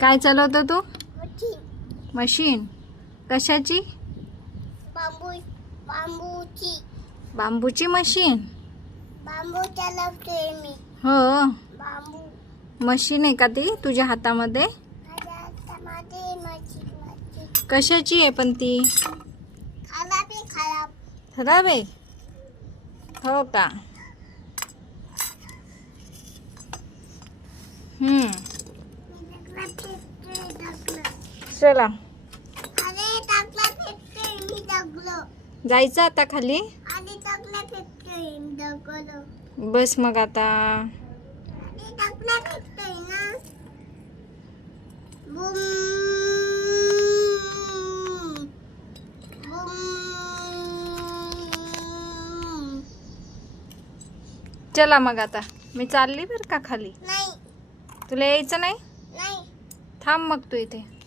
काय चालवतो तू? Machine. Machine कशाची? बांबूची. बांबूची मशीन. बांबू चालवते मी. हो, बांबू. मशीन आहे का ती तुझ्या हातामध्ये? माझ्या हातामध्ये मशीन. कशाची आहे पण ती? खराब आहे, खराब. खराब आहे. हो का? चला अरे टाकला फेकतोय मी दगलो. जायचं आता खाली. आणि टाकला फेकतोय दगलो. बस मग आता. अरे टाकला फेकतोय ना. Boom boom. चला मग आता मी चालली बरं का खाली. नाही तुला यायचं नाही? नाही. थांब मग तू इथे.